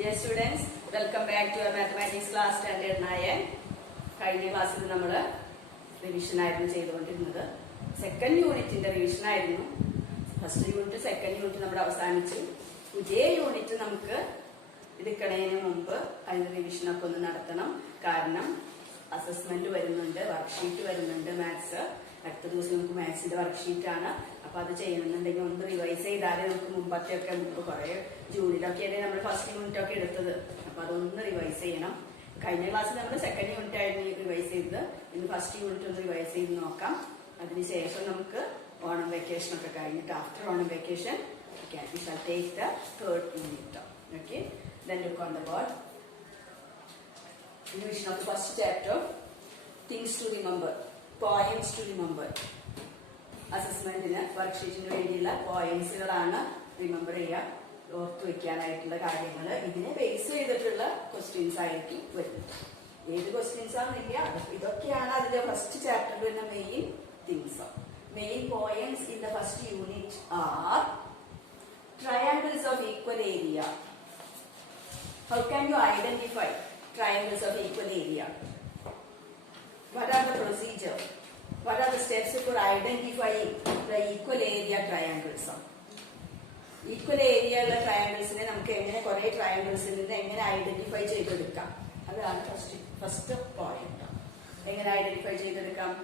Dear students, welcome back to our mathematics class standard 9. കഴിഞ്ഞ ക്ലാസ്സിൽ നമ്മൾ റിവിഷൻ ആയിരുന്നു ചെയ്തുകൊണ്ടിരുന്നത്. സെക്കൻഡ് യൂണിറ്റിന്റെ റിവിഷൻ ആയിരുന്നു. ഫസ്റ്റ് യൂണിറ്റ് സെക്കൻഡ് യൂണിറ്റ് നമ്മുടെ അവസാനിച്ചു. പുതിയ യൂണിറ്റ് നമുക്ക് എടുക്കണതിന് മുമ്പ് അതിന്റെ റിവിഷനൊക്കെ ഒന്ന് നടത്തണം. കാരണം അസസ്മെന്റ് വരുന്നുണ്ട്, വർക്ക്ഷീറ്റ് വരുന്നുണ്ട്. മാത്സ് അടുത്ത ദിവസം നമുക്ക് മാത്സിന്റെ വർക്ക്ഷീറ്റ് ആണ്. അപ്പൊ അത് ചെയ്യണമെന്നുണ്ടെങ്കിൽ ഒന്ന് റിവൈസ് ചെയ്താലേ നമുക്ക് മുമ്പത്തെ ഒക്കെ കുറെ ജൂണിലൊക്കെയാണ് നമ്മൾ ഫസ്റ്റ് യൂണിറ്റ് ഒക്കെ എടുത്തത്. അപ്പൊ അതൊന്ന് റിവൈസ് ചെയ്യണം. കഴിഞ്ഞ ക്ലാസ്സിൽ നമ്മൾ സെക്കൻഡ് യൂണിറ്റ് ആയിരുന്നു റിവൈസ് ചെയ്തത്. ഇന്ന് ഫസ്റ്റ് യൂണിറ്റ് ഒന്ന് റിവൈസ് ചെയ്ത് നോക്കാം. അതിനുശേഷം നമുക്ക് ഓണം വെക്കേഷൻ ഒക്കെ കഴിഞ്ഞിട്ട് after Onam vacation we shall take the third unit. Okay, then look on the board. Revision of the first chapter, things to remember, poems to remember. അസസ്മെന്റിന് വർക്ക്ഷീറ്റിന് വേണ്ടിയുള്ള പോയിന്റ്സുകളാണ് റിമെമ്പർ ചെയ്യുക, ഓർത്ത് വെക്കാനായിട്ടുള്ള കാര്യങ്ങൾ. ഇതിനെ ബേസ് ചെയ്തിട്ടുള്ള ക്വസ്റ്റ്യൻസ് ആയിരിക്കും വരുന്നത്. ഏത് ക്വസ്റ്റ്യൻസ് ആണെന്നില്ല, ഇതൊക്കെയാണ് അതിന്റെ ഫസ്റ്റ് ചാപ്റ്ററിൽ വരുന്ന main things. Main points in the first unit are triangles of equal area. How can you identify triangles of equal area? What are the procedure? What are the steps for identifying the equal area triangles? Equal area ഉള്ള ട്രയാങ്കിൾസിനെ നമുക്ക് എങ്ങനെ കുറെ ട്രയാങ്കിൾസിൽ നിന്ന് എങ്ങനെ identify ചെയ്തെടുക്കാം? അതാണ് first point. എങ്ങനെ identify ചെയ്തെടുക്കാം?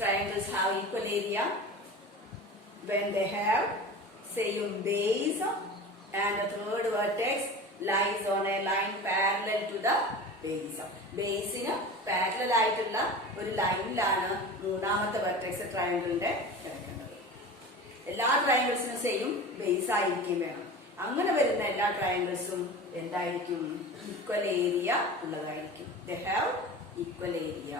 Triangles have equal area when they have same base and the third vertex lies on a line parallel to the base. Basin parallel ആയിട്ടുള്ള ഒരു ലൈനിലാണ് മൂന്നാമത്തെ വെർട്ടെക്സ് ട്രയാങ്കിളിന്റെ കിടക്കുന്നത്. എല്ലാ ട്രയാങ്കിൾസിനും സെയിം ബേസ് ആയിരിക്കും വേണം. അങ്ങനെ വരുന്ന എല്ലാ ട്രയാങ്കിൾസും എന്തായിരിക്കും? ഈക്വൽ ഏരിയ ഉള്ളതായിരിക്കും. They have equal area.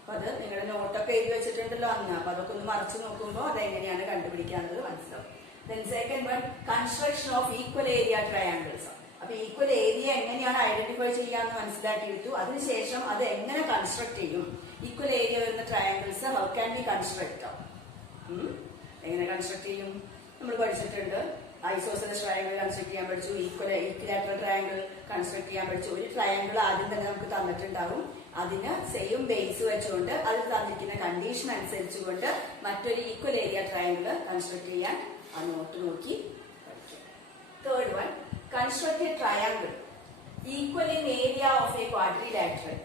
അപ്പൊ അത് നിങ്ങളുടെ നോട്ടൊക്കെ എഴുതി വെച്ചിട്ടുണ്ടല്ലോ അന്ന്. അപ്പൊ അതൊക്കെ ഒന്ന് മറിച്ച് നോക്കുമ്പോൾ അതെങ്ങനെയാണ് കണ്ടുപിടിക്കാനുള്ളത് മനസ്സിലാവും. Then second one, construction of equal area triangles. അപ്പൊ ഈക്വൽ ഏരിയ എങ്ങനെയാണ് ഐഡന്റിഫൈ ചെയ്യാന്ന് മനസ്സിലാക്കിയെടുത്തു. അതിനുശേഷം അത് എങ്ങനെ കൺസ്ട്രക്ട് ചെയ്യും? ഈക്വൽ ഏരിയ വരുന്ന triangles how can be construct? എങ്ങനെ കൺസ്ട്രക്ട് ചെയ്യും? നമ്മൾ പഠിച്ചിട്ടുണ്ട്. ഐസോസെലസ് ട്രയാങ്കിൾ കൺസ്ട്രക്ട് ചെയ്യാൻ പഠിച്ചു, ഈക്വലാറ്ററൽ ട്രയാങ്കിൾ കൺസ്ട്രക്ട് ചെയ്യാൻ പഠിച്ചു. ഒരു ട്രയാങ്കിൾ ആദ്യം തന്നെ നമുക്ക് തന്നിട്ടുണ്ടാവും. അതിന് സെയിം ബേസ് വെച്ചുകൊണ്ട് അതിൽ തന്നിരിക്കുന്ന കണ്ടീഷൻ അനുസരിച്ചുകൊണ്ട് മറ്റൊരു ഈക്വൽ ഏരിയ ട്രയാങ്കിൾ കൺസ്ട്രക്ട് ചെയ്യാൻ ആ നോട്ട് നോക്കി പഠിക്കാം. Third one, construct a triangle equal in area of A quadrilateral.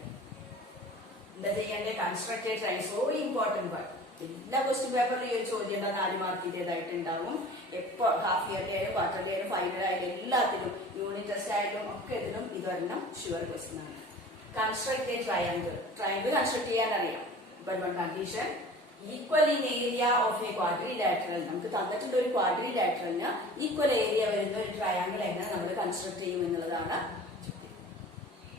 എന്താ ചെയ്യേണ്ടത്? Construct a triangle. So important one. എല്ലാ ക്വസ്റ്റ്യൻ പേപ്പറിലും ഈ ഒരു ചോദ്യം 4 മാർക്കിന്റേതായിട്ട് ഉണ്ടാവും. എപ്പോ ഹാഫ് ഇയർലി ആയാലും ക്വാർട്ടർലി ആയാലും ഫൈനൽ ആയാലും എല്ലാത്തിലും യൂണിറ്റ് ടെസ്റ്റ് ആയാലും ഒക്കെ ഇതിലും ഇതൊരെണ്ണം ഷുവർ ക്വസ്റ്റ്യൻ ആണ്. Construct a triangle. Triangle construct ചെയ്യാൻ അറിയാം. But one condition, equal in area of A quadrilateral. നമുക്ക് തന്നിട്ടുള്ള ഒരു ക്വാഡ്രിലാറ്ററലിന് ഈക്വൽ ഏരിയ വരുന്ന ഒരു ട്രയാങ്കിൾ എങ്ങനെ നമ്മൾ കൺസ്ട്രക്ട് ചെയ്യും എന്നുള്ളതാണ്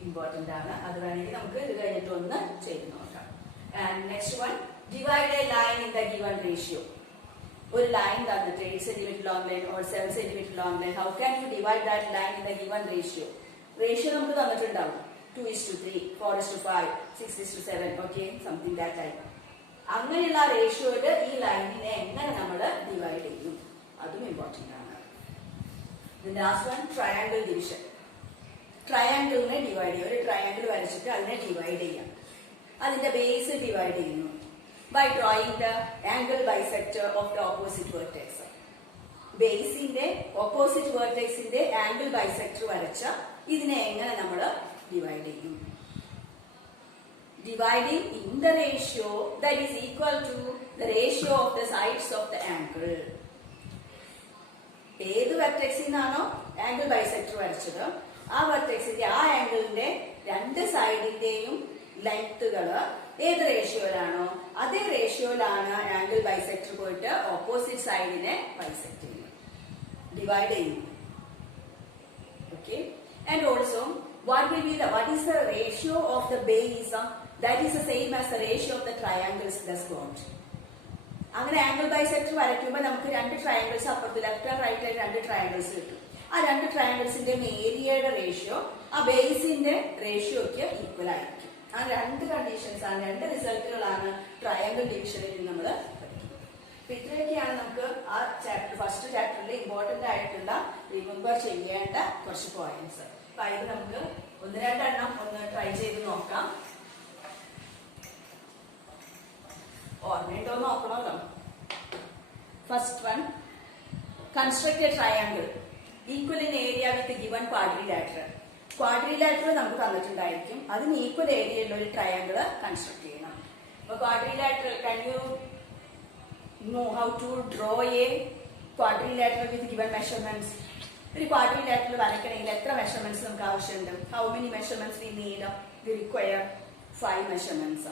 ഇമ്പോർട്ടന്റ് ആണ്. അത് വേണമെങ്കിൽ നമുക്ക് ഇത് കഴിഞ്ഞിട്ട് ഒന്ന് ചെയ്ത് നോക്കാം. And next one, divide A line in the given ratio. ഒരു ലൈൻ തന്നിട്ട് 8 centimetre long line or 7 centimetre long line. How can you divide that line in the given ratio? Ratio നമുക്ക് തന്നിട്ടുണ്ടാവും. 2:3, 4:5, 6:7, ഓക്കെ, സംതിങ് ദാറ്റ് ടൈപ്പ്. അങ്ങനെയുള്ള റേഷ്യോയില് ഈ ലൈനിനെ എങ്ങനെ നമ്മൾ divide ചെയ്യും? അതും ഇമ്പോർട്ടന്റ് ആണ്. Last one, triangle division. ട്രയാങ്കിളിനെ ഡിവൈഡ് ചെയ്യും. ഒരു ട്രയാങ്കിൾ വരച്ചിട്ട് അതിനെ ഡിവൈഡ് ചെയ്യാം. അതിന്റെ ബേസ് ഡിവൈഡ് ചെയ്യുന്നു by drawing the angle bisector of the opposite vertex. ബേസിന്റെ ഓപ്പോസിറ്റ് വെർട്ടെക്സിന്റെ ആംഗിൾ ബൈസെക്ടർ വരച്ച ഇതിനെ എങ്ങനെ നമ്മൾ ഡിവൈഡ് ചെയ്യും? Dividing in the ratio that is equal to the ratio of the sides of the angle. ഏത് വെർട്ടെക്സിൽ നിന്നാണോ ആംഗിൾ ബൈസെക്ടർ വരച്ചത് ആ വെർട്ടെക്സിന്റെ ആ ആംഗിളിന്റെ രണ്ട് സൈഡിന്റെയും ലെങ്ത്തുകള് ഏത് റേഷ്യോയിലാണോ അതേ റേഷ്യോയിലാണ് ആംഗിൾ ബൈസെക്ടർ പോയിട്ട് ഓപ്പോസിറ്റ് സൈഡിനെ ബൈസെക്ട് ചെയ്യുന്നത്, ഡിവൈഡ് ചെയ്യുന്നത്. Okay. And also what is the ratio of the base that is the same as the ratio of the triangles thus got. അങ്ങനെ ആംഗിൾ ബൈസെക്ടർ വരയ്ക്കുമ്പോൾ നമുക്ക് രണ്ട് ട്രയാങ്കിൾസ് അപ്പുറത്ത് ലെഫ്റ്റ് ആൻഡ് റൈറ്റ് ആയിട്ട് രണ്ട് triangles കിട്ടും. ആ രണ്ട് ട്രയാങ്കിൾസിന്റെ ഏരിയയുടെ റേഷ്യോ ആ ബേസിന്റെ റേഷ്യോക്ക് ഈക്വൽ ആയിരിക്കും. ആ രണ്ട് കണ്ടീഷൻസ് ആണ്, രണ്ട് റിസൾട്ടുകളാണ് ട്രയാങ്കിൾ ഡിവിഷനിൽ നമ്മൾ പഠിക്കുന്നത്. അപ്പൊ ഇത്രയൊക്കെയാണ് നമുക്ക് ആ ചാപ്റ്റർ ഫസ്റ്റ് ചാപ്റ്ററിൽ ഇമ്പോർട്ടന്റ് ആയിട്ടുള്ള റിമെമ്പർ ചെയ്യേണ്ട കുറച്ച് പോയിന്റ്സ്. അപ്പൊ ഇത് നമുക്ക് ഒന്ന് രണ്ടെണ്ണം ഒന്ന് ട്രൈ ചെയ്ത് നോക്കാം. ഓർമ്മയുണ്ടോ നോക്കണമല്ലോ. First one, construct a triangle equal in area with given quadrilateral. Quadrilateral നമുക്ക് തന്നിട്ടുണ്ടായിരിക്കും, അതിന് ഈക്വൽ ഏരിയയുള്ള ഒരു ട്രയാങ്കിൾ കൺസ്ട്രക്ട് ചെയ്യണം. അപ്പൊ quadrilateral, can you know how to draw a quadrilateral with given measurements? ഒരു ക്വാഡ്രിലാറ്ററൽ വരയ്ക്കണമെങ്കിൽ എത്ര മെഷർമെന്റ്സ് നമുക്ക് ആവശ്യമുണ്ട്? How many measurements we need? We require 5 measurements.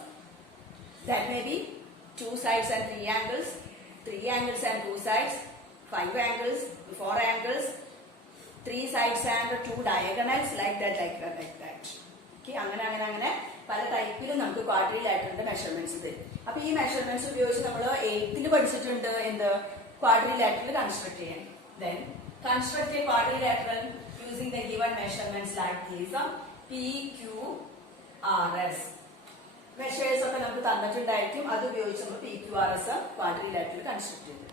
That may be 2 sides and 3 angles, 3 angles and 2 sides, 5 angles, 4 angles, 3 sides and 2 diagonals, like that. Okay, അങ്ങനെ പല ടൈപ്പിലും നമുക്ക് ക്വാഡ്രിലാറ്ററലിന്റെ measurements തരും. അപ്പൊ ഈ മെഷർമെന്റ്സ് ഉപയോഗിച്ച് നമ്മൾ 8th പഠിച്ചിട്ടുണ്ട് എന്ത്, ക്വാഡ്രിലാറ്ററൽ കൺസ്ട്രക്ട് ചെയ്യാൻ. Then construct a quadrilateral using the given measurements like these. PQRS measures ഒക്കെ നമുക്ക് തന്നിട്ടുണ്ടായിരിക്കും, അത് ഉപയോഗിച്ച് നമ്മൾ PQRS ക്വാഡ്രിലാറ്ററൽ കൺസ്ട്രക്ട് ചെയ്തു.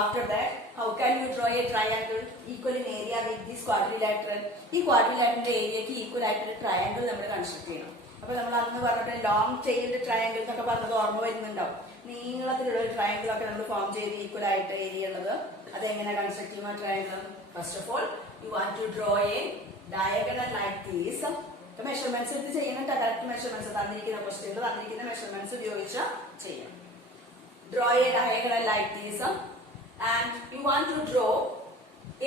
After that, how can you draw a triangle equal in area with this quadrilateral? ഈ ക്വാഡ്രിലാറ്ററലിന്റെ ഏരിയക്ക് equal ആയിട്ടൊരു triangle നമ്മൾ construct ചെയ്യണം. അപ്പൊ നമ്മൾ അന്ന് പറഞ്ഞിട്ട് ലോങ് ചെയിൻഡ് ട്രയാങ്കിൾ എന്നൊക്കെ പറഞ്ഞത് ഓർമ്മ വരുന്നുണ്ടാവും. നീളത്തിലുള്ള ഒരു ട്രയാങ്കിൾ ഒക്കെ നമ്മൾ ഫോം ചെയ്ത് ഈക്വൽ ആയിട്ട് ഏരിയ ഉള്ളത്. അതെങ്ങനെ കൺസ്ട്രക്ട് ചെയ്യുന്ന triangle? First of all you want to draw a diagonal like these. Measurements എടുത്ത് ചെയ്യണം. കറക്റ്റ് മെഷർമെന്റ്സ് തന്നിരിക്കുന്ന ക്വസ്റ്റ്യനിൽ തന്നിരിക്കുന്ന മെഷർമെന്റ്സ് ഉപയോഗിച്ച് ചെയ്യണം. Draw a diagonal like this, and you want to draw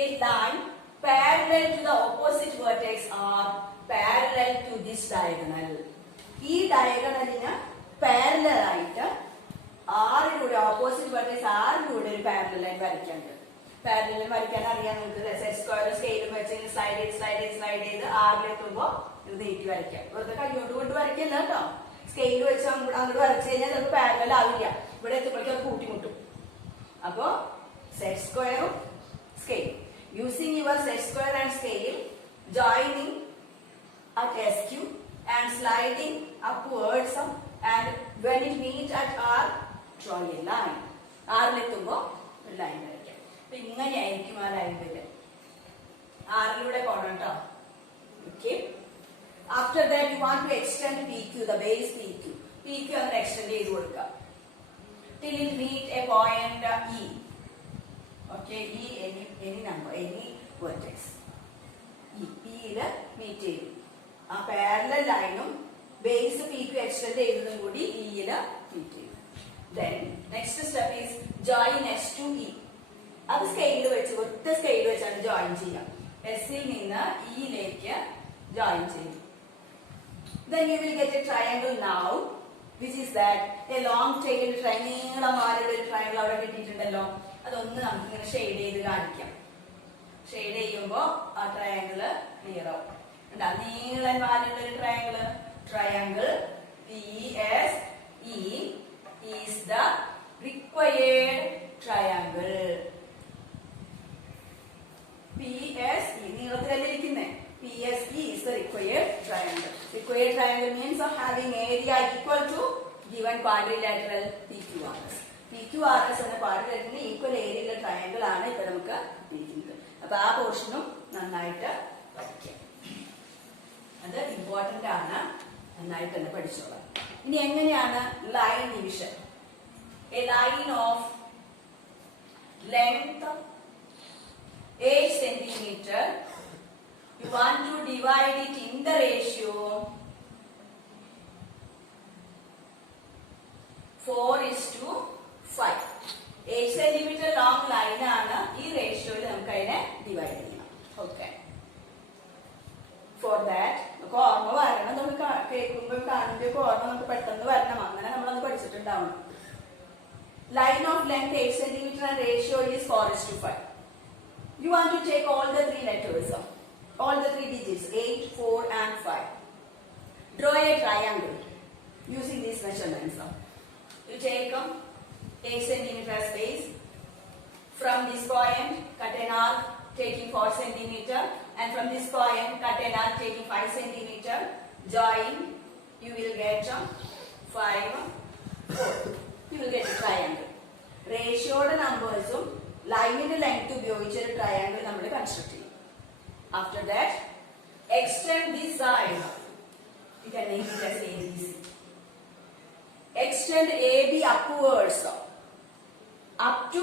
a line parallel to the opposite vertex or parallel to this diagonal. ഈ ഡയഗണലിന് parallel ആയിട്ട് ആറിലൂടെ, opposite vertex ആറിലൂടെ ഒരു പാരലൽ ലൈൻ വരയ്ക്കാനുണ്ട്. പാരലൽ ലൈൻ വരയ്ക്കാൻ അറിയാൻ നിങ്ങൾക്ക് സെറ്റ് സ്ക്വയർ സ്കെയിലും വെച്ച് slide ചെയ്ത് ആറിലെത്തുമ്പോൾ ഇത് നീട്ടി വരയ്ക്കാം. വെറുതെ കൈകൊണ്ട് കൊണ്ട് വരയ്ക്കല്ല കേട്ടോ. സ്കെയിൽ വെച്ച് അങ്ങോട്ട് വരച്ചു കഴിഞ്ഞാൽ ചിലപ്പോൾ പാരലൽ ആവില്ല. ഇവിടെ എത്തുമ്പോഴേക്കും അത് കൂട്ടിമുട്ടും. അപ്പോ സെറ്റ് സ്ക്വയറും scale, using your set square and scale, joining at SQ and sliding upwards, and when it meets at R, draw a line. ആറിലെത്തുമ്പോ ഒരു ലൈൻ വരയ്ക്കാം. അപ്പൊ ഇങ്ങനെയായിരിക്കും ആ ലൈൻ വരിക. ആറിലൂടെ പോകണം കേട്ടോ. Okay. After that you want to extend PQ, the base PQ അങ്ങനെ എക്സ്റ്റെൻഡ് ചെയ്ത് കൊടുക്കാം till it meet a point E. Okay, E any number, any vertex. E യില് മീറ്റ് ചെയ്തു. ആ പാരലൽ ലൈനും ബേസ് PQ എക്സ്റ്റെൻഡ് ചെയ്തതും കൂടി ഇയില് മീറ്റ് ചെയ്തു. Then next step is join S to E. അത് സ്കെയിൽ വെച്ച് ഒറ്റ സ്കെയിൽ വെച്ചാണ് ജോയിൻ ചെയ്യാം. എസിൽ നിന്ന് ഇയിലേക്ക് ജോയിൻ ചെയ്തു. Then you will get a triangle now, which is that a long tailed triangle, നീളമായുള്ള ഒരു ട്രയാങ്കിൾ അവിടെ കിട്ടിയിട്ടുണ്ടല്ലോ. അതൊന്ന് നമുക്ക് ഇങ്ങനെ ഷെയ്ഡ് ചെയ്ത് കാണിക്കാം. ഷെയ്ഡ് ചെയ്യുമ്പോ ആ ട്രയാങ്കിള് ക്ലിയർ ആവും. നീളൻ വാലുള്ള ഒരു triangle PSE is the required triangle. PSE നീളത്തിലല്ലേ ഇരിക്കുന്നേ. PSE is the required triangle. Required triangle means having area equal to given quadrilateral PQRS. PQRS എന്ന ക്വാഡ്രിലാറ്ററലിന് ഈക്വൽ ഏരിയയിലുള്ള ട്രയാങ്കിൾ ആണ് ഇപ്പൊ നമുക്ക് ഇരിക്കുന്നത്. അപ്പൊ ആ പോർഷനും നന്നായിട്ട് പഠിക്കാം. അത് ഇമ്പോർട്ടന്റ് ആണ്, നന്നായിട്ട് തന്നെ പഠിച്ചോളാം. ഇനി എങ്ങനെയാണ് line division? A line of length 8 centimeter. You want to divide it in the ratio 4:5. 8 centimeter long line ആണ്. ഈ റേഷ്യോയിൽ നമുക്ക് അതിനെ ഡിവൈഡ് ചെയ്യണം. ഓക്കെ. ഫോർ ദാറ്റ് നമുക്ക് ഓർമ്മ വരണം. നമ്മൾ കേൾക്കുമ്പോൾ കാണുമ്പോൾ ഓർമ്മ നമുക്ക് പെട്ടെന്ന് വരണം. അങ്ങനെ നമ്മളത് പഠിച്ചിട്ടുണ്ടാവണം. Line of length 8 centimeter and ratio is 4:5. You want to take all the 3 letters, all the 3 digits, 8, 4 and 5. Draw a triangle using these measurements. You take 8 centimeter space. From this point, cut an arc taking 4 centimeter, and from this point, cut an arc taking 5 centimeter. Join, you will get 5, 4. You will get a triangle. റേഷ്യോയുടെ നമ്പേഴ്സും ലൈനിന്റെ length ഉപയോഗിച്ച് ഒരു triangle നമ്മൾ construct ചെയ്യും. After that extend this side. You can name it as ABC. Extend AB upwards up to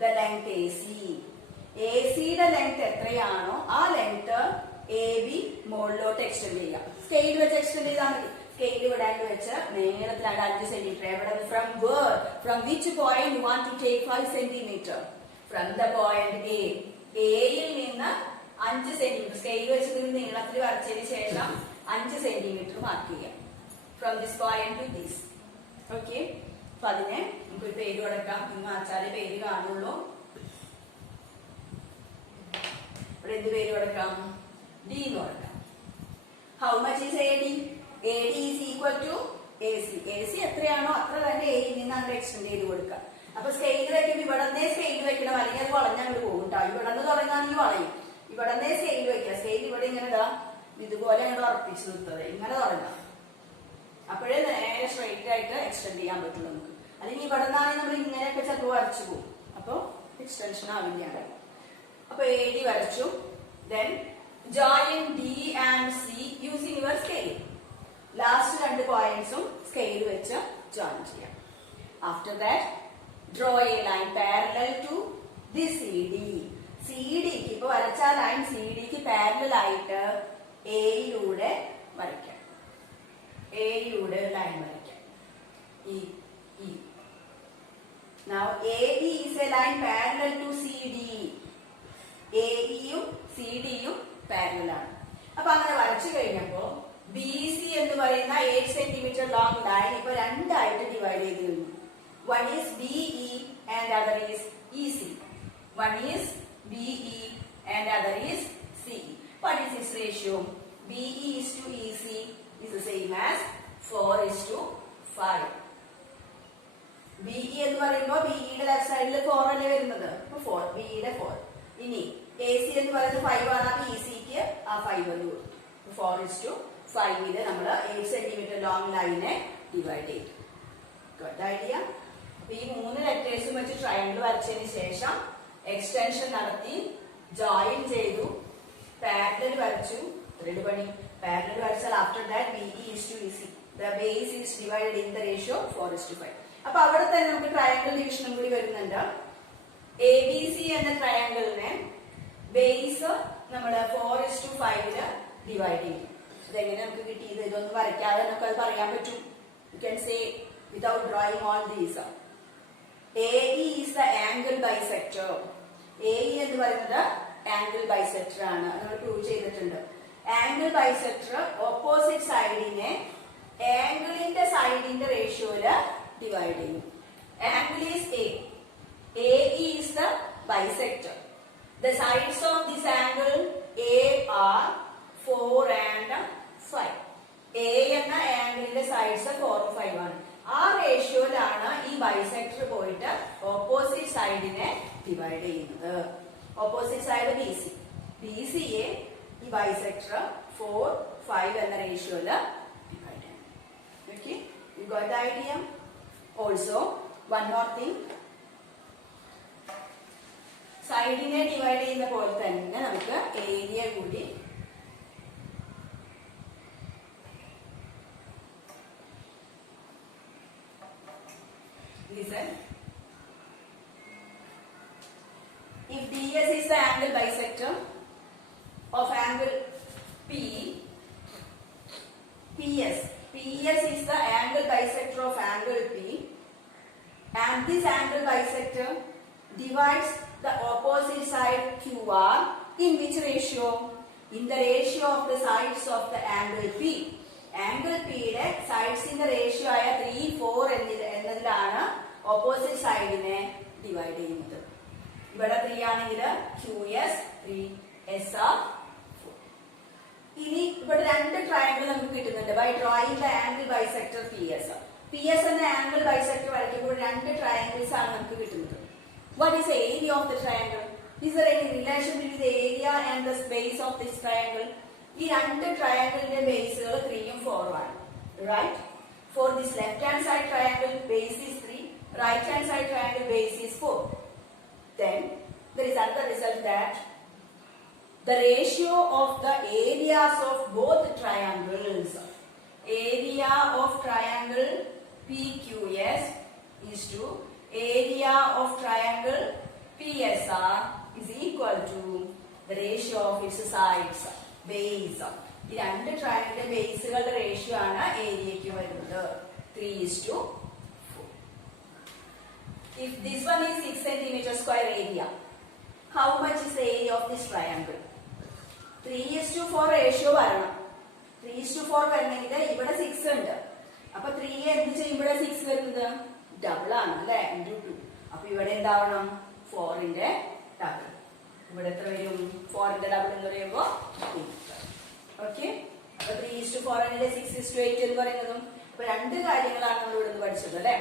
the length AC. AC യുടെ length എത്രയാണോ ആ length AB മുകളിലോട്ട് extend ചെയ്യുക. സ്കെയിൽ വെച്ച് എക്സ്റ്റെൻഡ് ചെയ്താൽ മതി. സ്കെയിൽ ഇവിടെ വെച്ച് നീളത്തിലാണ് 5 സെന്റിമീറ്റർ. എവിടെ from which point you want to take 5 centimetre from the point A. എയിൽ നിന്ന് 5 സെന്റിമീറ്റർ സ്കെയിൽ വെച്ച് നീളത്തിൽ വരച്ചതിന് ശേഷം 5 സെന്റിമീറ്റർ മാർക്ക് ചെയ്യാം. From this point two this. Okay, അപ്പൊ അതിനെ നമുക്കൊരു പേര് കൊടുക്കാം. ഇന്ന് വായിച്ചാലേ പേര് കാണുള്ളൂ. ഇവിടെ എന്ത് പേര് കൊടുക്കാം? ഡി എന്ന് കൊടുക്കാം. How much is A D? A D is equal to A C. A C എത്രയാണോ അത്ര തന്നെ എയിൽ നിന്ന് അങ്ങോട്ട് എക്സ്റ്റെൻഡ് ചെയ്ത് കൊടുക്കുക. അപ്പൊ സ്കെയിൽ വെക്കുമ്പോൾ ഇവിടെ നിന്ന് സ്കെയിൽ വെക്കണം, അല്ലെങ്കിൽ അത് വളഞ്ഞങ്ങോട്ട് പോകും കേട്ടോ. ഇവിടെ നിന്ന് തുടങ്ങാണെങ്കിൽ വളയും. ഇവിടെ നിന്ന് സ്കെയിൽ വെക്കുക. സ്കെയിൽ ഇവിടെ ഇങ്ങനെ ഇതാ ഇതുപോലെ അങ്ങോട്ട് ഉറപ്പിച്ച് നിർത്തത്. ഇങ്ങനെ തുടങ്ങാം. അപ്പോഴേ നേരെ സ്ട്രെയിറ്റ് ആയിട്ട് എക്സ്റ്റെൻഡ് ചെയ്യാൻ പറ്റുള്ളൂ നമുക്ക്. അല്ലെങ്കിൽ ഇവിടെ നിന്നാണെങ്കിൽ നമ്മൾ ഇങ്ങനെയൊക്കെ ചിലപ്പോൾ വരച്ചു പോകും. അപ്പോൾ എക്സ്റ്റൻഷൻ ആവില്ല. അപ്പൊ എ ഡി വരച്ചു. Then join D and C using your scale. Last 2 പോയിന്റ്സും സ്കെയിൽ വെച്ച് ജോയിൻ ചെയ്യാം. After that draw a line parallel to the CD. CD ക്ക് ഇപ്പൊ വരച്ച ലൈൻ CD ക്ക് പാരലൽ ആയിട്ട് A യിലൂടെ വരയ്ക്കാം. A യിലൂടെ ഒരു ലൈൻ വരയ്ക്കാം. E. Now AB is a line parallel to CD. AE യും CD യും പാരലൽ ആണ്. അപ്പൊ അങ്ങനെ വരച്ചു കഴിഞ്ഞപ്പോ BC എന്ന് പറയുന്ന 8 സെന്റിമീറ്റർ ലോങ് ലൈൻ ഇപ്പൊ രണ്ടായിട്ട് ഡിവൈഡ് ചെയ്ത് കഴിഞ്ഞു. One is BE and other is EC. One is BE and other is CE. What is its ratio? BE is to EC is the same as 4 is to 5. BE എന്ന് പറയുമ്പോൾ BE യുടെ left സൈഡിൽ 4 അല്ലേ വരുന്നത്. അപ്പൊ 4 BE യുടെ 4. ഇനി AC എന്ന് പറയുന്നത് 5 ആണ്. അപ്പൊ EC ക്ക് ആ 5 എന്ന് കൊടുത്തു. 4 is to 5 നമ്മൾ 8 സെന്റിമീറ്റർ ലോങ് ലൈനെ ഡിവൈഡ് ചെയ്തു. Good idea. അപ്പൊ ഈ 3 ലെറ്റേഴ്സും വെച്ച് ട്രയാങ്കിൾ വരച്ചതിന് ശേഷം എക്സ്റ്റൻഷൻ നടത്തി, ജോയിൻ ചെയ്തു, പാരലൽ വരച്ചു. ത്രെഡ് പണി പാരലൽ വരച്ചാൽ after that BE is to EC. The base is divided in the ratio 4 is to 5. അപ്പൊ അവിടെ തന്നെ നമുക്ക് ട്രയാങ്കിൾ ഡിവിഷനും കൂടി വരുന്നുണ്ട്. ABC എന്ന ട്രയാങ്കിളിനെ ബേസ് നമ്മൾ 4 is to 5 ഡിവൈഡ് ചെയ്യും. ഇതെങ്ങനെ നമുക്ക് കിട്ടിയത്? ഇതൊന്നും വരയ്ക്കാതെ നമുക്ക് അത് പറയാൻ പറ്റും. You can say without drawing all these. AE is the angle bisector. AE എന്ന് പറയുന്നത് ആംഗിൾ ബൈസെക്ടർ ആണ്. നമ്മൾ പ്രൂവ് ചെയ്തിട്ടുണ്ട്. ആംഗിൾ ബൈസെക്ടർ ഓപ്പോസിറ്റ് സൈഡിനെ ആംഗിളിന്റെ സൈഡിന്റെ റേഷ്യോയില് ഡിവൈഡ് ചെയ്യും. Angle is A. AE is the bisector. The sides of this angle A are 4 and 5. A എന്ന ആംഗിളിന്റെ sides 4 ഉം 5 ആണ്. ആ റേഷ്യോയിലാണ് ഈ ബൈസെക്ടർ പോയിട്ട് ഓപ്പോസിറ്റ് സൈഡിനെ ഡിവൈഡ് ചെയ്യുന്നത്. Opposite side BC. BC യെ ഈ ബൈസെക്ടർ 4, 5 എന്ന റേഷ്യോയില് ഡിവൈഡ് ചെയ്യണം. Okay, you got the idea? Also, one more thing. സൈഡിനെ ഡിവൈഡ് ചെയ്യുന്ന പോലെ തന്നെ നമുക്ക് ഏരിയ കൂടി listen. If DS is the angle bisector of angle P, PS is the angle bisector of angle P, and this angle bisector divides the opposite side QR in which ratio? In the ratio of the sides of the angle P. Angle P യുടെ സൈഡ്സിന്റെ ratio ആയ 3, 4 എന്നതിലാണ് opposite സൈഡിനെ divide ചെയ്യുന്നത്. ഇവിടെ 3 ആണെങ്കിൽ QS, 3SR, 4. ഇനി ഇവിടെ 2 triangle നമുക്ക് കിട്ടുന്നുണ്ട് by drawing the angle bisector PS. PS എന്ന ആംഗിൾ ബൈസെക്ടർ വരയ്ക്കുമ്പോൾ 2 ട്രയാങ്കിൾസ് ആണ് നമുക്ക് കിട്ടുന്നത്. What is the area of the triangle? Is there any relation between the area and the base of this triangle? ഈ 2 ട്രയാങ്കിളിന്റെ ബേസുകൾ 3 ഉം 4 ഉം ആണ്. Right? For this left hand side triangle, base is 3 right hand side triangle base is 4. Then there is another result that the ratio of the areas of both triangles, area of triangle PQS is to area of triangle PSR is equal to the ratio of its sides, base. ഈ രണ്ട് ട്രയാങ്കിളിന്റെ ബേസുകളുടെ ratio ആണ് ഏരിയയ്ക്ക് വരുന്നത് 3:4. If this one is 6 cm square area, how much is the area of this triangle? 3:4 ratio വരണം. 3:4 വരണമെങ്കിൽ ഇവിടെ 6 ഉണ്ട്. അപ്പൊ 3 എന്ത് ചെയ്യുമ്പോഴാണ് 6 വരുന്നത്? ഡബിൾ ആണ് അല്ലെ, ഇൻറ്റു 2. അപ്പൊ ഇവിടെ എന്താവണം? 4ന്റെ ഡബിൾ. ഇവിടെ എത്ര വരും? 4ന്റെ ഡബിൾ എന്ന് പറയുമ്പോൾ 8. ഓക്കെ, അപ്പൊ 3:4 ആണെങ്കിൽ 6:8 എന്ന് പറയുന്നതും. അപ്പൊ രണ്ട് കാര്യങ്ങളാണ് നമ്മൾ ഇവിടെ നിന്ന് പഠിച്ചത് അല്ലെ.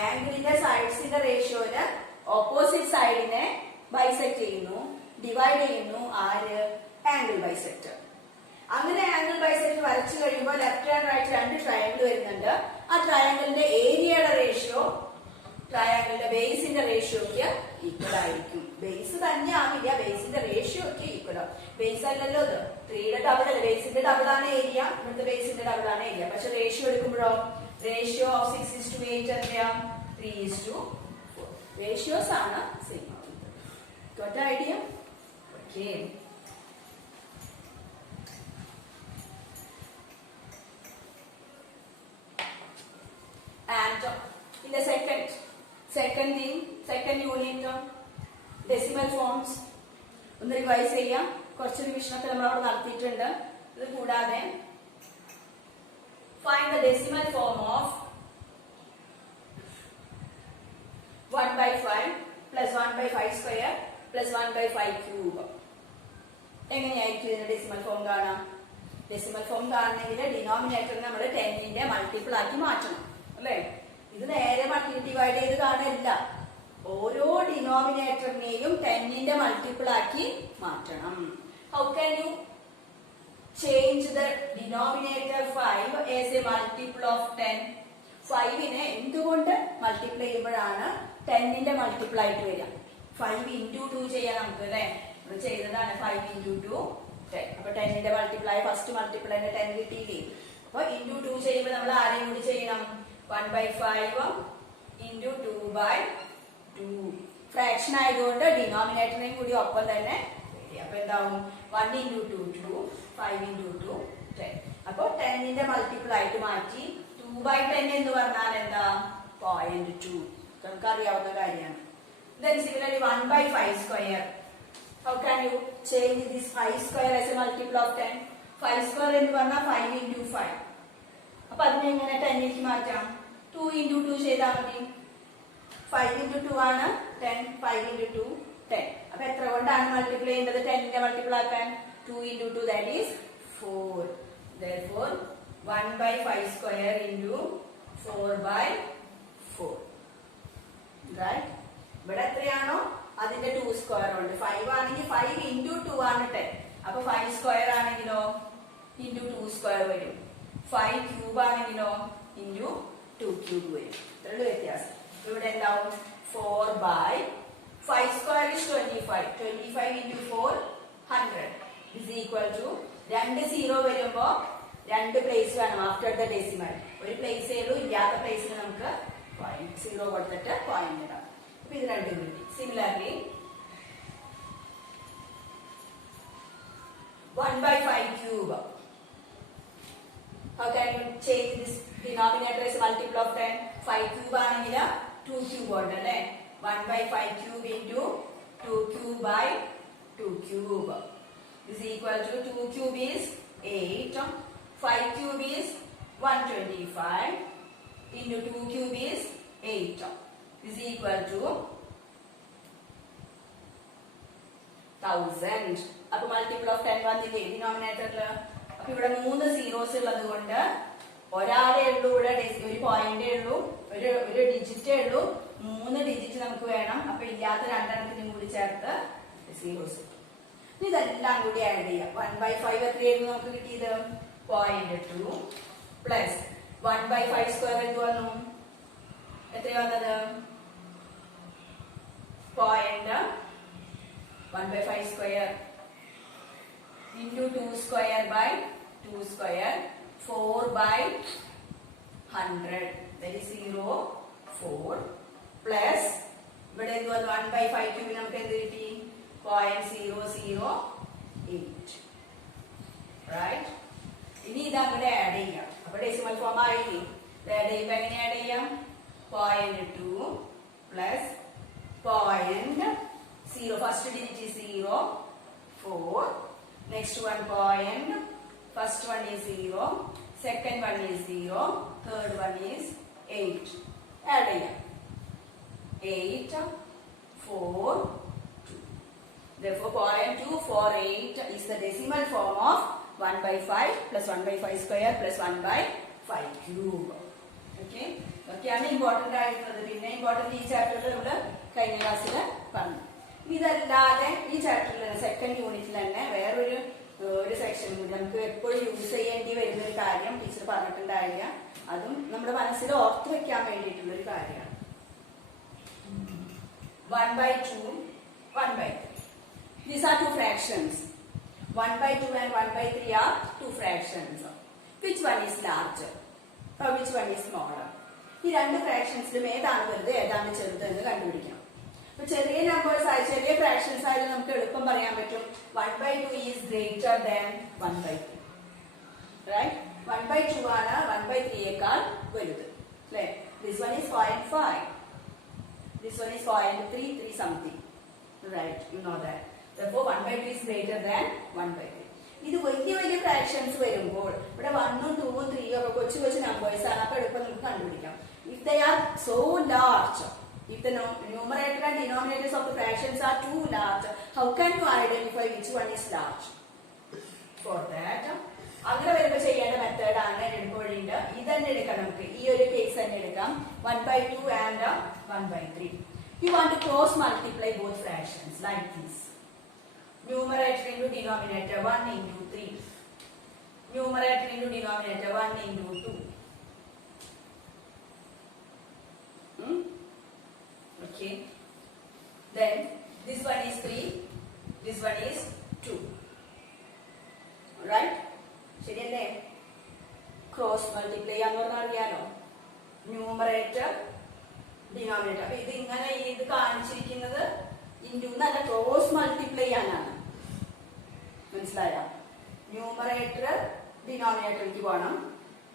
ആംഗിളിന്റെ സൈഡ്സിന്റെ റേഷ്യോന് ഓപ്പോസിറ്റ് സൈഡിനെ ബൈസെക്ട് ചെയ്യുന്നു, ഡിവൈഡ് ചെയ്യുന്നു. ആര്? Angle bisector. അങ്ങനെ ആംഗിൾ ബൈസെക്ടർ വരച്ചു കഴിയുമ്പോൾ ലെഫ്റ്റ് ആൻഡ് റൈറ്റ് രണ്ട് ട്രയാങ്കിൾ വരുന്നുണ്ട്. ആ ട്രയാങ്കിളിന്റെ ഏരിയയുടെ റേഷ്യോ ട്രയാങ്കിളിന്റെ ബേസിന്റെ റേഷ്യോക്ക് ഈക്വൽ ആയിരിക്കും. ബേസ് തന്നെ ആവില്ല, ബേസിന്റെ റേഷ്യോക്ക് ഈക്വൽ ആവും. ബേസ് അല്ലല്ലോ ഇത്, 3യുടെ ഡബിൾ അല്ല, ബേസിന്റെ ഡബിൾ ആണ് ഏരിയ, ഇവിടുത്തെ ബേസിന്റെ ഡബിൾ ആണ് ഏരിയ. പക്ഷെ റേഷ്യോ എടുക്കുമ്പോഴോ റേഷ്യോ ഓഫ് 6:8 എത്രയാ? 3:4. റേഷ്യോസ് ആണ് സെയിം ആവുന്നത്. Got idea? Okay. And in the second unit, decimal forms ഒന്ന് റിവൈസ് ചെയ്യാം. കുറച്ച് റിവിഷനൊക്കെ നമ്മൾ അവിടെ നടത്തിയിട്ടുണ്ട്. ഇത് കൂടാതെ find the decimal form of 1/5 plus 1/5 square plus 1/5 cube. എങ്ങനെയായിരിക്കും ഇതിന്റെ ഡെസിമൽ ഫോം കാണാം? ഡെസിമൽ ഫോം കാണണമെങ്കിൽ ഡിനോമിനേറ്ററിനെ നമ്മൾ 10ന്റെ മൾട്ടിപ്പിൾ ആക്കി മാറ്റണം അല്ലേ. ഇത് നേരെ ഡിവൈഡ് ചെയ്ത് കാണില്ല, ഓരോ ഡിനോമിനേറ്ററിനെയും 10ന്റെ മൾട്ടിപ്പിൾ ആക്കി മാറ്റണം. How can you change the denominator 5 as A multiple of 10? 5നെ എന്തുകൊണ്ട് മൾട്ടിപ്ലൈ ചെയ്യുമ്പോഴാണ് 10ന്റെ മൾട്ടിപ്പിൾ ആയിട്ട് വരിക? 5 into 2 ചെയ്യാം നമുക്ക് അല്ലെ. നമ്മൾ ചെയ്തതാണ് 5 into 2 10. അപ്പൊ 10ന്റെ മൾട്ടിപ്ലൈ ഫസ്റ്റ് മൾട്ടിപ്ലൈ 10 കിട്ടിയില്ലേ. അപ്പൊ into 2 ചെയ്യുമ്പോൾ നമ്മൾ ആരെയും കൂടി ചെയ്യണം? 1/5 into 2/2. ഫ്രാക്ഷൻ ആയതുകൊണ്ട് ഡിനോമിനേറ്ററിനെയും കൂടി ഒപ്പം തന്നെ. അപ്പൊ എന്താവും? 1 into 2 2, 5 into 2 10. അപ്പൊ 10ന്റെ മൾട്ടിപ്പിൾ ആയിട്ട് മാറ്റി. 2/10 എന്ന് പറഞ്ഞാൽ എന്താ? 0.2. നമുക്ക് അറിയാവുന്ന കാര്യമാണ്. Then similarly 1/5 square. How can you change this 5 square as a multiple of 10? 5 square എന്ന് പറഞ്ഞാൽ 5 into 5. അപ്പൊ അതിനെ എങ്ങനെ 10ലേക്ക് മാറ്റാം? 2 into 2 ചെയ്താൽ മതി. 5 into 2 ആണ് 10. 5 into 2 10. അപ്പൊ എത്ര കൊണ്ടാണ് മൾട്ടിപ്ലൈ ചെയ്യേണ്ടത്? 10ന്റെ മൾട്ടിപ്പിൾ ആക്കാൻ 2 into 2 that is 4. Therefore 1/5 square into 4/4. Right? ഇവിടെ എത്രയാണോ അതിന്റെ 2 സ്ക്വയർ ഉണ്ട്. 5 ആണെങ്കിൽ 5 into 2 ആണ് 10. അപ്പൊ 5 സ്ക്വയർ ആണെങ്കിലോ into 2 സ്ക്വയർ വരും. 5 ക്യൂബ് ആണെങ്കിലോ into 2 ക്യൂബ് വരും. ഇത്രയുള്ള വ്യത്യാസം. ഇവിടെ എന്താവും? 4/5 square is 25. 25 into 4 100 is equal to 2 0 വരുമ്പോ 2 പ്ലേസ് വേണം ആഫ്റ്റർ ദ ഡെസിമൽ. ഒരു പ്ലേസേ ഉള്ളൂ, ഇല്ലാത്ത പ്ലേസിൽ നമുക്ക് 0 കൊടുത്തിട്ട് പോയിന്റ് ഇടാം. അപ്പൊ ഇത് രണ്ടും കിട്ടി. Similarly 1/5 cube. How can you change this denominator as a multiple of 10? 5 cube ആണെങ്കിൽ 2 cube ഉണ്ട് അല്ലേ. 1/5 cube into 2 cube by 2 cube is equal to 2 cube is 8. 5 cube is 125 into 2 cube is 8 is equal to 1000. അപ്പൊ multiple of 10 വന്നില്ലേ ഡിനോമിനേറ്ററിൽ. അപ്പൊ ഇവിടെ 3 zeros ഉള്ളത് കൊണ്ട് ഒരാളെ ഉള്ളൂ, ഇവിടെ ഒരു പോയിന്റേ ഉള്ളൂ, ഒരു ഡിജിറ്റേ ഉള്ളൂ. 3 ഡിജിറ്റ് നമുക്ക് വേണം. അപ്പൊ ഇല്ലാത്ത രണ്ടെണ്ണത്തിനും കൂടി ചേർത്ത് സീറോസ്. ഇതെല്ലാം കൂടി ആഡ് ചെയ്യാം. 1/5 എത്രയായിരുന്നു നമുക്ക് കിട്ടിയത്? 0.2 പ്ലസ് 1/5 സ്ക്വയർ എന്ത് വന്നു? എത്രയാ വന്നത്? 1/5 square into 2 square by 2 square 4/100 that is 0 4 plus ഇവിടെ എന്ത് വന്നു 1/5 ക്യൂബിന് നമുക്ക് എന്ത് കിട്ടി 0.008 റൈറ്റ്. ഇനി ഇത് അങ്ങോട്ട് ആഡ് ചെയ്യാം. അപ്പൊ ഡെസിമൽ ഫോം ആയില്ലേ? ആഡ് ചെയ്യുമ്പോ എങ്ങനെ ആഡ് ചെയ്യാം? 0.2 plus 0. First digit is 0 4. Next one point. First one is 0. Second one is 0. Third one is 8. Add ചെയ്യാം. 8 4 2. Therefore 0.248 is the decimal form of 1/5 plus 1/5 square plus 1/5 cube. Okay. ഒക്കെയാണ് important ആയിട്ടുള്ളത്. പിന്നെ important ഈ ചാപ്റ്ററിൽ ഇവിടെ കഴിഞ്ഞ ക്ലാസ്സിൽ പറഞ്ഞു. ഇതല്ലാതെ ഈ ചാപ്റ്ററിൽ തന്നെ സെക്കൻഡ് യൂണിറ്റിൽ തന്നെ വേറൊരു സെക്ഷൻ കൂടി നമുക്ക് എപ്പോഴും യൂസ് ചെയ്യേണ്ടി വരുന്ന ഒരു കാര്യം ടീച്ചർ പറഞ്ഞിട്ടുണ്ടായില്ല. അതും നമ്മുടെ മനസ്സിൽ ഓർത്തു വെക്കാൻ വേണ്ടിയിട്ടുള്ള ഒരു കാര്യമാണ്. 1/2 1/3. These are two fractions. 1/2 and 1/3 are two fractions. Which one is larger or which one is smaller? ഈ രണ്ട് ഫ്രാക്ഷൻസിലും ഏതാണ് വലുത് ഏതാണ് ചെറുത് എന്ന് കണ്ടുപിടിക്കണം. അപ്പൊ ചെറിയ നമ്പേഴ്സ് ആയി ചെറിയ ഫ്രാക്ഷൻസ് ആയാലും നമുക്ക് എളുപ്പം പറയാൻ പറ്റും 1/2 is greater than 1/3. Right? 1/2 ആണ് 1/3യേക്കാൾ വലുത്. അല്ലേ? This one is 0.5. This one is 0.33 something. Right? You know that. Therefore 1/2 is greater than 1/3. ഇത് വലിയ വലിയ ഫ്രാക്ഷൻസ് വരുമ്പോൾ ഇവിടെ 1 ഉം 2 ഉം 3 ഒക്കെ കൊച്ചു കൊച്ചു നമ്പേഴ്സ് ആണ്. അപ്പൊ എളുപ്പം നമുക്ക് കണ്ടുപിടിക്കാം. If they are so large, if the numerator and denominators of the fractions are too large, how can you identify which one is large? For that, അങ്ങനെ വരുമ്പോൾ ചെയ്യേണ്ട മെത്തേഡ് ആണ് എളുപ്പവഴിയുണ്ട്. ഇതന്നെ എടുക്കാം. നമുക്ക് ഈ ഒരു കേസ് തന്നെ എടുക്കാം. 1/2 and 1/3. You want to cross multiply both fractions like this. Numerator into denominator 1 into 3. Numerator into denominator 1 into 2. Okay. Then this one is 3. This one is 2. Right? ശരിയല്ലേ? ക്രോസ് മൾട്ടിപ്ലൈ ചെയ്യാന്ന് പറഞ്ഞാൽ അറിയാലോ. Numerator denominator. അപ്പൊ ഇത് ഇങ്ങനെ ഇത് കാണിച്ചിരിക്കുന്നത് into നല്ല ക്രോസ് മൾട്ടിപ്ലൈ ചെയ്യാനാണ്. മനസ്സിലായോ? ന്യൂമറേറ്റർ ഡിനോമിനേറ്ററിലേക്ക് പോകണം.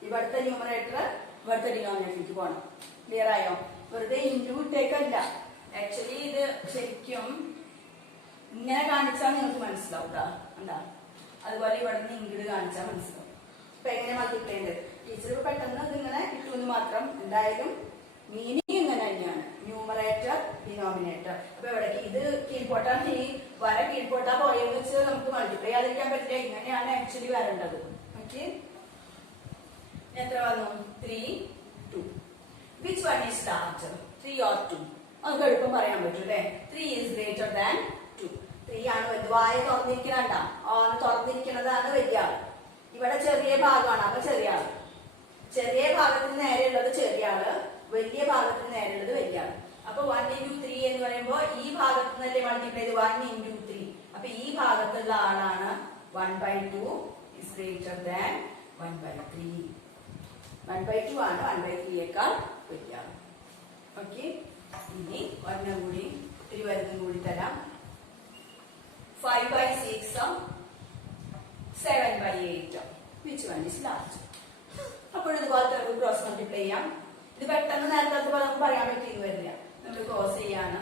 ഇവിടുത്തെ ന്യൂമറേറ്റർ ഇവിടുത്തെ ഡിനോമിനേറ്ററിലേക്ക് പോകണം. ക്ലിയർ ആയോ? വെറുതെ ഇൻറ്റു ഇട്ടേക്കല്ല. ആക്ച്വലി ഇത് ശരിക്കും ഇങ്ങനെ കാണിച്ചാൽ നിങ്ങൾക്ക് മനസ്സിലാവും. എന്താ അതുപോലെ ഇവിടെ നിന്ന് ഇങ്ങോട്ട് കാണിച്ചാൽ മനസ്സിലാവും. ഇപ്പൊ എങ്ങനെ മൾട്ടിപ്ലൈ ഉണ്ട് ടീച്ചർ പെട്ടെന്ന് ഇതിങ്ങനെ ഇട്ടുവെന്ന് മാത്രം. എന്തായാലും മീനിങ് ഇങ്ങനെ തന്നെയാണ്. Numerator denominator. അപ്പൊ ഇവിടേക്ക് ഇത് കീഴ്പോട്ടാണ്. ഈ വര കീഴ്പോട്ടാ പോയെന്ന് വെച്ച് നമുക്ക് മൾട്ടിപ്ലൈ ചെയ്യാതിരിക്കാൻ പറ്റില്ല. ഇങ്ങനെയാണ് ആക്ച്വലി വരേണ്ടത്. ഓക്കെ. എത്ര വന്നു? 3 2. Which one is larger? 3 or 2? നമുക്ക് എളുപ്പം പറയാൻ പറ്റും അല്ലേ? 3 is greater than 2. 3 ആണ് വലുത്. വായ തുറന്നിരിക്കണ തുറന്നിരിക്കുന്നതാണ് വലിയ ആള്. ഇവിടെ ചെറിയ ഭാഗമാണ്. അപ്പൊ ചെറിയ ആള്. ചെറിയ ഭാഗത്തിന് നേരെയുള്ളത് ചെറിയ ആള്, വലിയ ഭാഗത്തിന് നേരെയുള്ളത് വലിയ ആള്. അപ്പൊ 1 into 3 എന്ന് പറയുമ്പോ ഈ ഭാഗത്ത് നിന്നല്ലേ മൾട്ടിപ്ലൈ ചെയ്ത് 1 into 3. അപ്പൊ ഈ ഭാഗത്തുള്ള ആളാണ് 1/2 is greater than 1/3. 1/2 ആണ് 1/3യേക്കാൾ വലിയ ആള്. ഓക്കെ. ഇനി ഒരെണ്ണം കൂടി ഇത്തിരി വലുതും കൂടി തരാം. 5/6 7/8. Which one is large? അപ്പോൾ ഇതുപോലത്തെ ഒരു ക്രോസ് മൾട്ടിപ്ലൈ ചെയ്യാം. ഇത് പെട്ടെന്ന് നേരത്തെ പോലെ നമുക്ക് പറയാൻ പറ്റിയെന്ന് വരില്ല. നമ്മൾ ക്രോസ് ചെയ്യാണ്.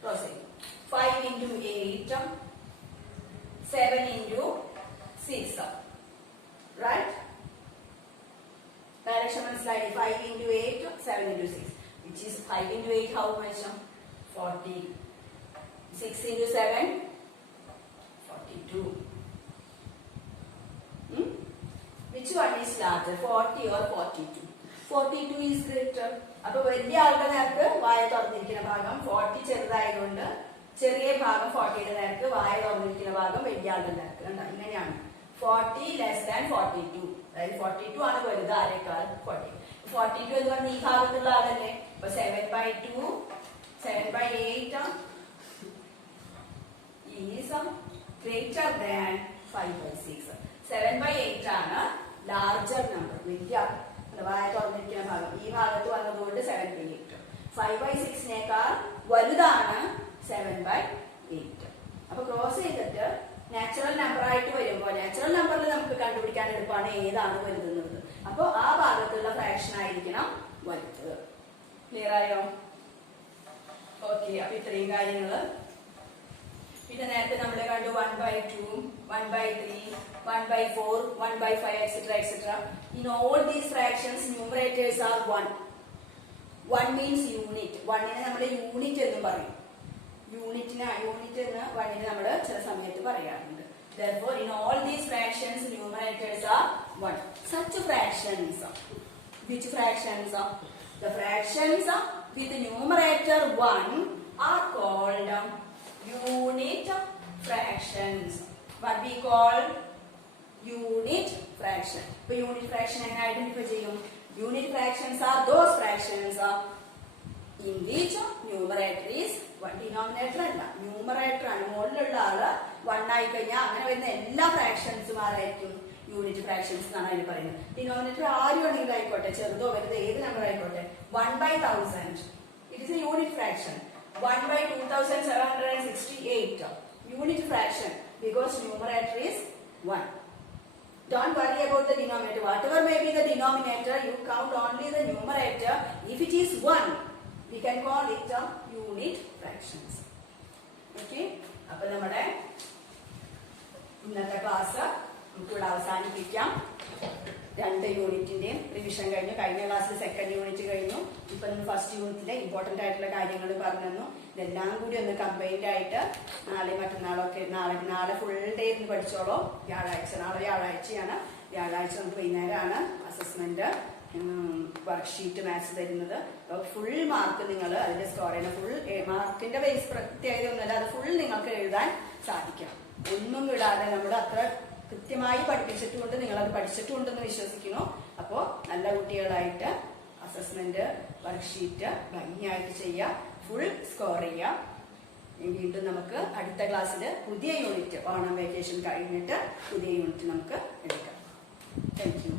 ക്രോസ് ചെയ്യും. 5 into 8 7 into 6. Right? Direction മനസ്സിലായി. 5 into 8 7 into 6. Which is 5 into 8 how much? 40. 6 into 7 42. Which one is larger? 40 or 42? 42 is greater. അപ്പൊ വലിയ ആളുടെ നേർക്ക് വായ തുറന്നിരിക്കുന്ന ഭാഗം 40 ചെറുതായതുകൊണ്ട് ചെറിയ ഭാഗം 40യുടെ നേർക്ക് വായ തുറന്നിരിക്കുന്ന ഭാഗം വലിയ ആളുടെ നേർക്ക്. കണ്ടോ? ഇങ്ങനെയാണ് 40 ലെസ് ദാൻ 42. അതായത് 42 ആണ് വലുത് ആരെക്കാൾ 40. 42 എന്ന് പറഞ്ഞ ഈ ഭാഗത്തുള്ള ആളല്ലേ. അപ്പൊ 7/2 7/8 is greater than 5/6. 7/8 ആണ് ലാർജർ നമ്പർ, വലിയ വായ തുറന്നിരിക്കുന്ന ഭാഗം. ഈ ഭാഗത്ത് വന്നതുകൊണ്ട് 7/8. 5/6നേക്കാൾ വലുതാണ് 7/8. അപ്പൊ ക്രോസ് ചെയ്തിട്ട് നാച്ചുറൽ നമ്പർ ആയിട്ട് വരുമ്പോൾ നാച്ചുറൽ നമ്പറിൽ നമുക്ക് കണ്ടുപിടിക്കാൻ എളുപ്പമാണ് ഏതാണ് വലുതെന്നുള്ളത്. അപ്പൊ ആ ഭാഗത്തുള്ള ഫ്രാക്ഷൻ ആയിരിക്കണം വലുത്. ക്ലിയർ ആയോ? ഓക്കെ. അപ്പൊ ഇത്രയും കാര്യങ്ങള്. പിന്നെ നേരത്തെ നമ്മൾ കണ്ടു 1/2, 1/3, 1/4, 1/5, etc. etc. In all these fractions, numerators are 1. 1 means unit. 1-നെ നമ്മൾ യൂണിറ്റ് എന്നും പറയും. യൂണിറ്റ് എന്ന് 1-നെ നമ്മൾ ചില സമയത്ത് പറയാറുണ്ട്. Therefore, in all these fractions, numerators are 1. Such fractions. Which fractions? The fractions with numerator 1 are called unit fractions. What we call unit fraction. So unit fraction എങ്ങനെ identify ചെയ്യും? Unit fractions are those fractions in which numerator is 1. Denominator അല്ല, numerator ആണ്. മുകളിലുള്ള ആള് 1 ആയി കഴിഞ്ഞാൽ അങ്ങനെ വരുന്ന എല്ലാ ഫ്രാക്ഷൻസും ആരായിരിക്കും? യൂണിറ്റ് ഫ്രാക്ഷൻസ് എന്നാണ് അതിന് പറയുന്നത്. ഡിനോമിനേറ്റർ ആര് വേണമെങ്കിലും ആയിക്കോട്ടെ, ചെറുതോ വലുതോ ഏത് നമ്പർ ആയിക്കോട്ടെ. 1/1000 it is a unit fraction. 1/2768 unit fraction because numerator is 1. Don't worry about the denominator. Whatever may be the denominator, you count only the numerator. If it is 1, we can call it unit fractions. Okay? അപ്പോൾ നമ്മുടെ ഇന്നത്തെ class നമുക്കിവിടെ അവസാനിപ്പിക്കാം. 2 യൂണിറ്റിന്റെയും revision കഴിഞ്ഞു. കഴിഞ്ഞ ക്ലാസ്സിൽ second unit കഴിഞ്ഞു. ഇപ്പൊ നമ്മൾ ഫസ്റ്റ് യൂണിറ്റിലെ ഇമ്പോർട്ടന്റ് ആയിട്ടുള്ള കാര്യങ്ങൾ പറഞ്ഞു തന്നു. ഇതെല്ലാം കൂടി ഒന്ന് കമ്പൈൻഡ് ആയിട്ട് നാളെ മറ്റന്നാളൊക്കെ നാളെ ഫുൾ ഡേ ഇരുന്ന് പഠിച്ചോളൂ. നാളെ വ്യാഴാഴ്ചയാണ്. വ്യാഴാഴ്ച നമുക്ക് വൈകുന്നേരമാണ് അസസ്മെന്റ് വർക്ക്ഷീറ്റ് മാത്സ് തരുന്നത്. ഫുൾ മാർക്ക് നിങ്ങൾ അതിന്റെ സ്കോർ ചെയ്യുന്ന ഫുൾ മാർക്കിന്റെ ബേസ് പ്രത്യേകത ഒന്നുമല്ല, അത് ഫുൾ നിങ്ങൾക്ക് എഴുതാൻ സാധിക്കണം. ഒന്നും വിടാതെ നമ്മൾ അത്ര കൃത്യമായി പഠിപ്പിച്ചിട്ടുമുണ്ട്, നിങ്ങളത് പഠിച്ചിട്ടുണ്ടെന്ന് വിശ്വസിക്കുന്നു. അപ്പോൾ നല്ല കുട്ടികളായിട്ട് അസസ്മെന്റ് വർക്ക്ഷീറ്റ് ഭംഗിയായിട്ട് ചെയ്യുക, ഫുൾ സ്കോർ ചെയ്യുക. വീണ്ടും നമുക്ക് അടുത്ത ക്ലാസ്സിൽ പുതിയ യൂണിറ്റ്, ഓണം വെക്കേഷൻ കഴിഞ്ഞിട്ട് പുതിയ യൂണിറ്റ് നമുക്ക് എടുക്കാം. Thank you.